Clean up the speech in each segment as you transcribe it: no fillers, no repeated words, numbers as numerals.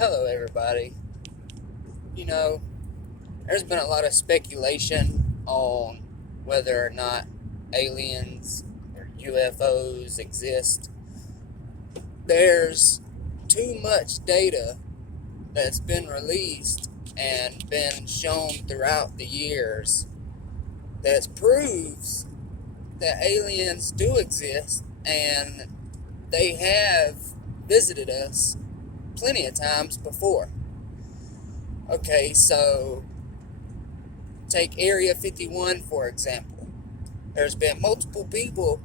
Hello, everybody. You know, there's been a lot of speculation on whether or not aliens or UFOs exist. There's too much data that's been released and been shown throughout the years that proves that aliens do exist and they have visited us plenty of times before. Okay, so take Area 51 for example. There's been multiple people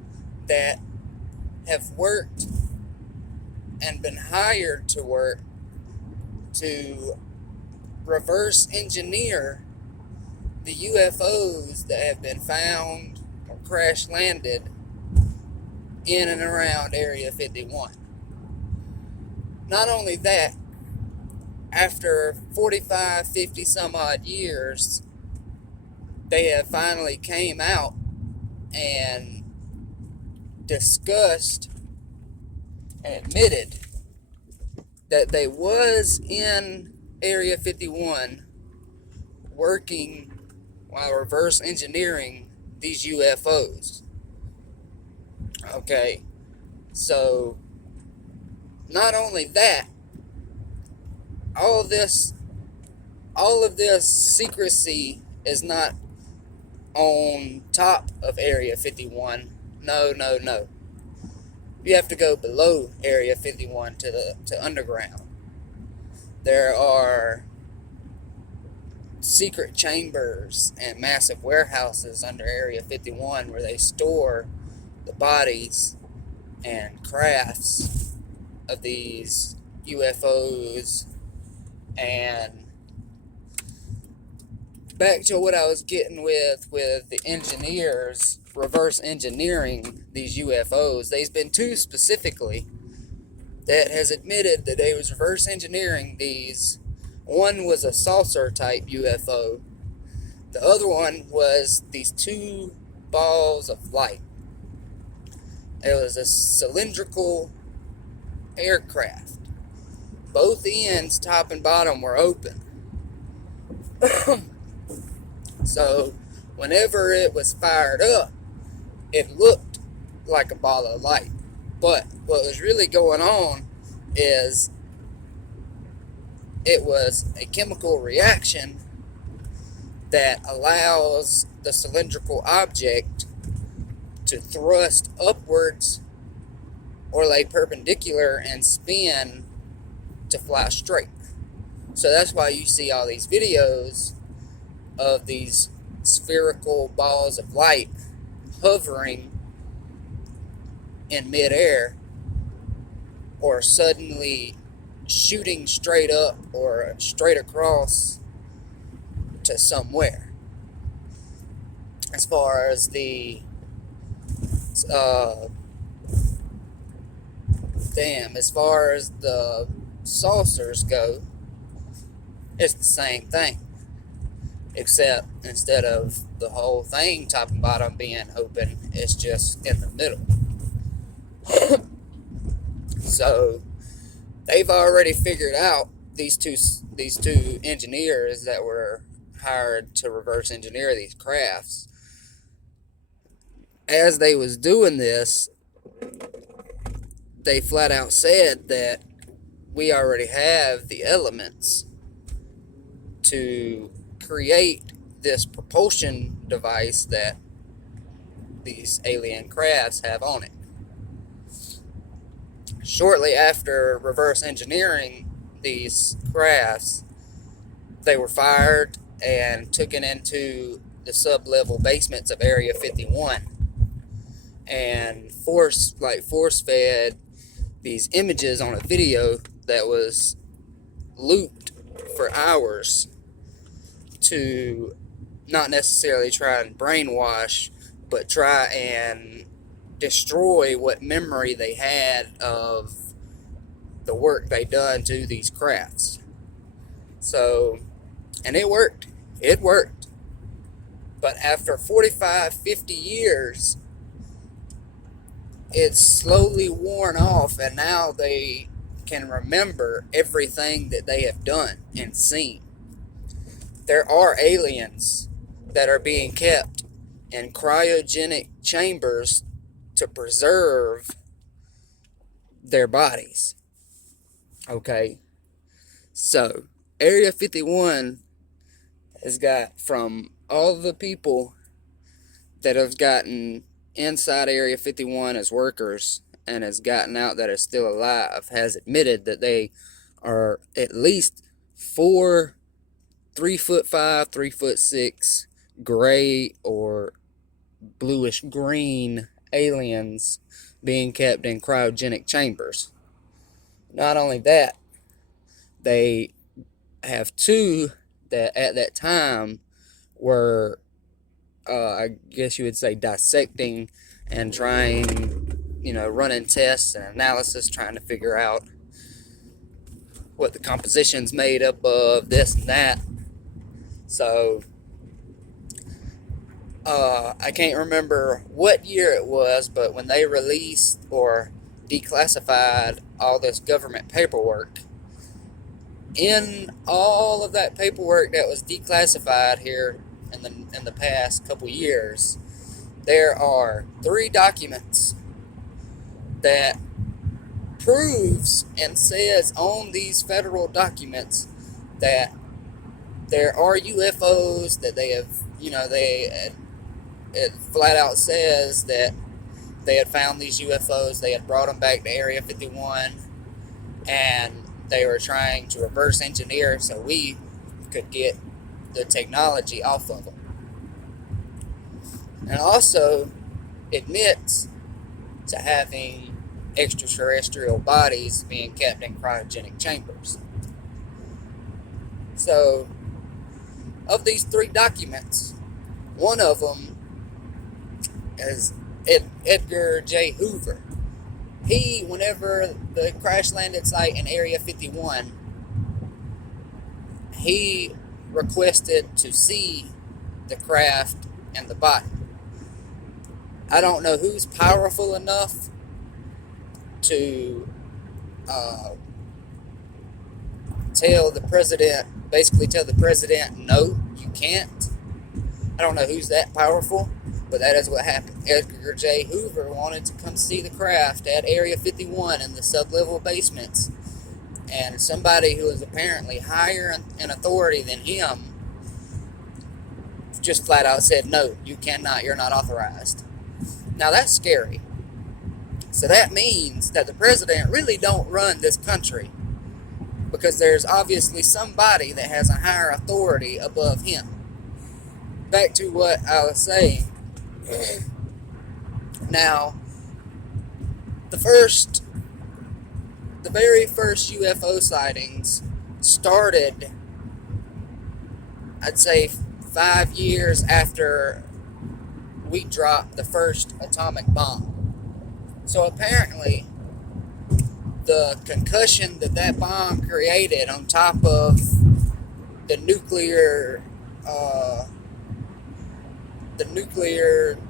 that have worked and been hired to work to reverse engineer the UFOs that have been found or crash landed in and around Area 51. Not only that, after 45, 50 some odd years, they have finally came out and discussed and admitted that they was in Area 51 working while reverse engineering these UFOs. Okay, so not only that, all of this secrecy is not on top of Area 51. No. You have to go below Area 51 to underground. There are secret chambers and massive warehouses under Area 51 where they store the bodies and crafts of these UFOs. And back to what I was getting with the engineers reverse engineering these UFOs, there's been two specifically that has admitted that they was reverse engineering these. One was a saucer type UFO. The other one was these two balls of light. It was a cylindrical aircraft. Both ends, top and bottom, were open. So, whenever it was fired up, it looked like a ball of light. But what was really going on is it was a chemical reaction that allows the cylindrical object to thrust upwards or lay perpendicular and spin to fly straight. So that's why you see all these videos of these spherical balls of light hovering in midair or suddenly shooting straight up or straight across to somewhere. As far as the as far as the saucers go, it's the same thing, except instead of the whole thing top and bottom being open, it's just in the middle. So they've already figured out, these two engineers that were hired to reverse engineer these crafts, as they was doing this, they flat out said that we already have the elements to create this propulsion device that these alien crafts have on it. Shortly after reverse engineering these crafts, they were fired and taken into the sub-level basements of Area 51 and force-fed these images on a video that was looped for hours to not necessarily try and brainwash, but try and destroy what memory they had of the work they done to these crafts. So, and it worked. But after 45, 50 years, it's slowly worn off, and now they can remember everything that they have done and seen. There are aliens that are being kept in cryogenic chambers to preserve their bodies. Okay? So, Area 51 has got, from all the people that have gotten inside Area 51 as workers and has gotten out that are still alive, has admitted that they are at least 4 3'5", 3'6", gray or bluish green aliens being kept in cryogenic chambers. Not only that, they have 2 that at that time were, I guess you would say, dissecting and trying, running tests and analysis, trying to figure out what the composition's made up of, this and that. So, I can't remember what year it was, but when they released or declassified all this government paperwork, in all of that paperwork that was declassified here in the past couple years, there are 3 documents that proves and says on these federal documents that there are UFOs, that they have, it flat out says that they had found these UFOs, they had brought them back to Area 51, and they were trying to reverse engineer so we could get the technology off of them. And also admits to having extraterrestrial bodies being kept in cryogenic chambers. So, of these 3 documents, one of them is Edgar J. Hoover. He, whenever the crash landed site in Area 51, he requested to see the craft and the body. I don't know who's powerful enough to tell the president, no, you can't. I don't know who's that powerful, but that is what happened. Edgar J. Hoover wanted to come see the craft at Area 51 in the sublevel basements, and somebody who is apparently higher in authority than him just flat out said, no, you cannot, you're not authorized. Now that's scary. So that means that the president really don't run this country, because there's obviously somebody that has a higher authority above him. Back to what I was saying. Now, the very first UFO sightings started, I'd say, 5 years after we dropped the first atomic bomb. So apparently, the concussion that bomb created, on top of the nuclear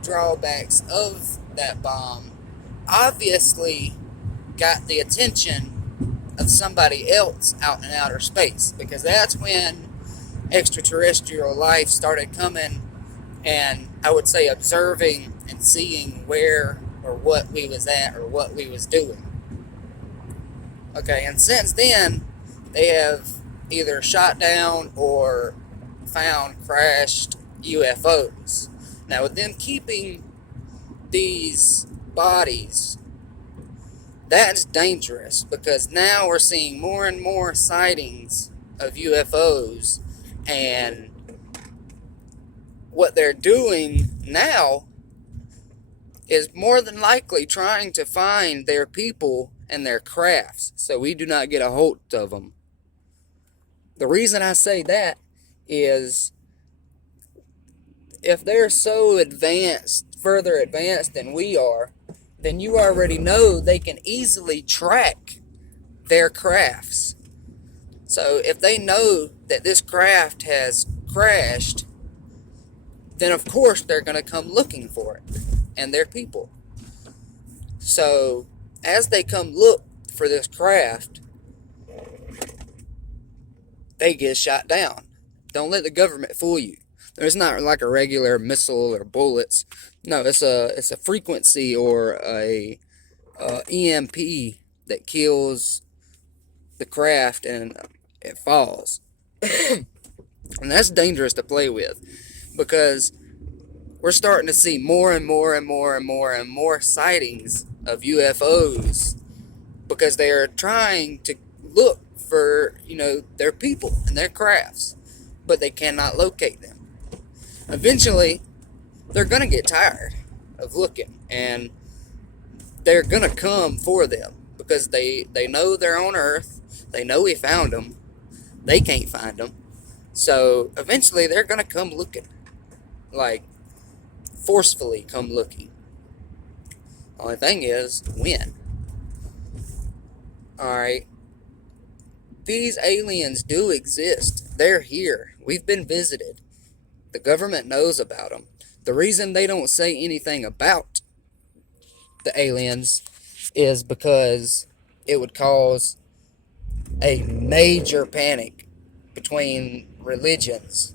drawbacks of that bomb, obviously got the attention of somebody else out in outer space, because that's when extraterrestrial life started coming and, I would say, observing and seeing where or what we was at or what we was doing. Okay, and since then, they have either shot down or found crashed UFOs. Now, with them keeping these bodies, that's dangerous, because now we're seeing more and more sightings of UFOs, and what they're doing now is more than likely trying to find their people and their crafts, so we do not get a hold of them. The reason I say that is, if they're so advanced, further advanced than we are, then you already know they can easily track their crafts. So if they know that this craft has crashed, then of course they're going to come looking for it and their people. So as they come look for this craft, they get shot down. Don't let the government fool you. There's not like a regular missile or bullets. No, it's a frequency or a EMP that kills the craft and it falls. And that's dangerous to play with because we're starting to see more and more and more and more and more sightings of UFOs because they are trying to look for, their people and their crafts, but they cannot locate them. Eventually, they're going to get tired of looking, and they're going to come for them because they know they're on Earth. They know we found them. They can't find them. So eventually, they're going to come looking. Like, forcefully come looking. Only thing is, when? Alright. These aliens do exist. They're here. We've been visited. The government knows about them. The reason they don't say anything about the aliens is because it would cause a major panic between religions,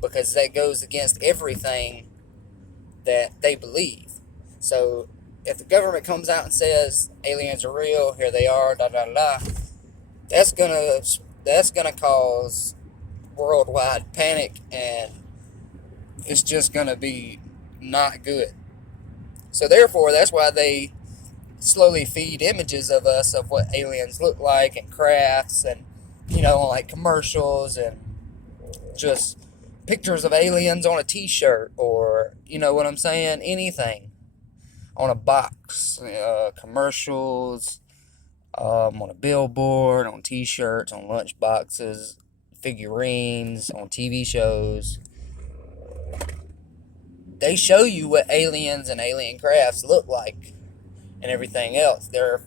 because that goes against everything that they believe. So if the government comes out and says aliens are real, here they are, da da da, that's gonna cause worldwide panic, and it's just gonna be not good. So therefore, that's why they slowly feed images of us of what aliens look like and crafts, and like commercials, and just pictures of aliens on a t-shirt, or what I'm saying, anything on a box, commercials, on a billboard, on t-shirts, on lunch boxes, figurines, on TV shows. They show you what aliens and alien crafts look like and everything else. They're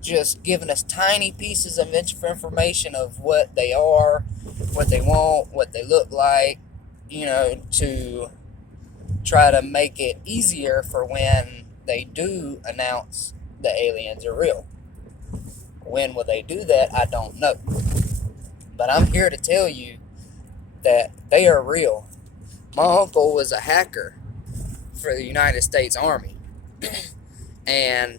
just giving us tiny pieces of information of what they are, what they want, what they look like, to try to make it easier for when they do announce the aliens are real. When will they do that? I don't know. But I'm here to tell you that they are real. My uncle was a hacker for the United States Army. And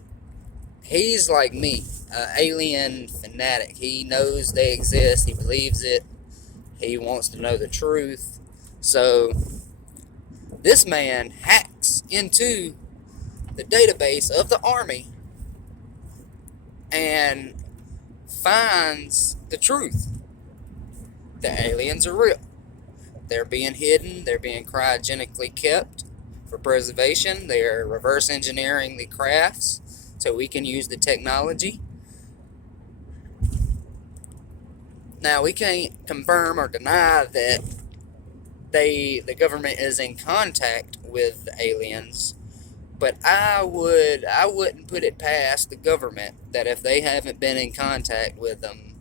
he's like me, an alien fanatic. He knows they exist. He believes it. He wants to know the truth. So this man hacks into the database of the Army and finds the truth. The aliens are real. They're being hidden. They're being cryogenically kept for preservation. They're reverse engineering the crafts so we can use the technology. Now, we can't confirm or deny that the government is in contact with the aliens, but I wouldn't put it past the government that if they haven't been in contact with them,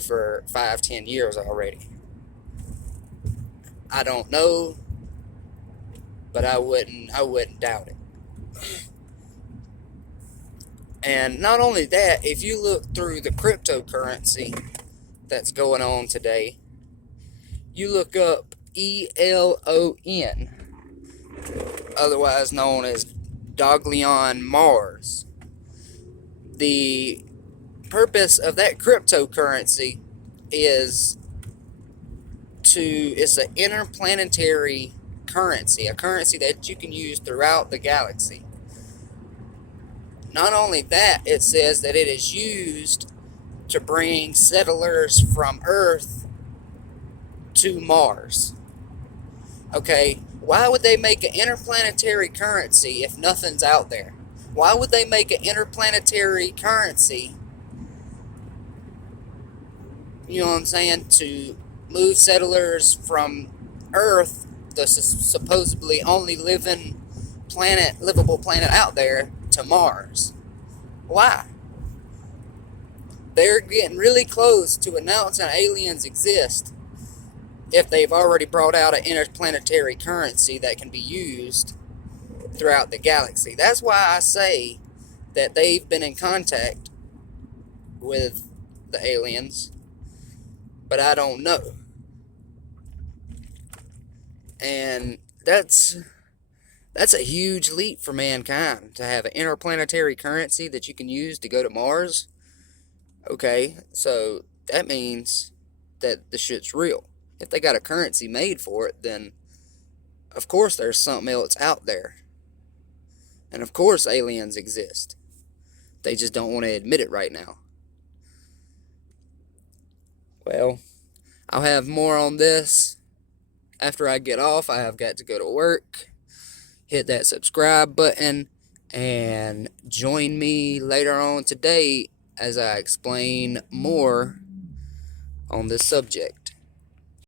for 5-10 years already. I don't know, but I wouldn't doubt it. And not only that, if you look through the cryptocurrency that's going on today, you look up ELON, otherwise known as dogelon Mars. The purpose of that cryptocurrency is it's an interplanetary currency, a currency that you can use throughout the galaxy. Not only that, it says that it is used to bring settlers from Earth to Mars. Okay, why would they make an interplanetary currency if nothing's out there? Why would they make an interplanetary currency, you know what I'm saying, to move settlers from Earth, the supposedly only livable planet out there, to Mars? Why? They're getting really close to announcing aliens exist if they've already brought out an interplanetary currency that can be used throughout the galaxy. That's why I say that they've been in contact with the aliens, but I don't know. And that's a huge leap for mankind to have an interplanetary currency that you can use to go to Mars. Okay, so that means that the shit's real. If they got a currency made for it, then of course there's something else out there. And of course aliens exist. They just don't want to admit it right now. Well, I'll have more on this after I get off. I have got to go to work. Hit that subscribe button and join me later on today as I explain more on this subject.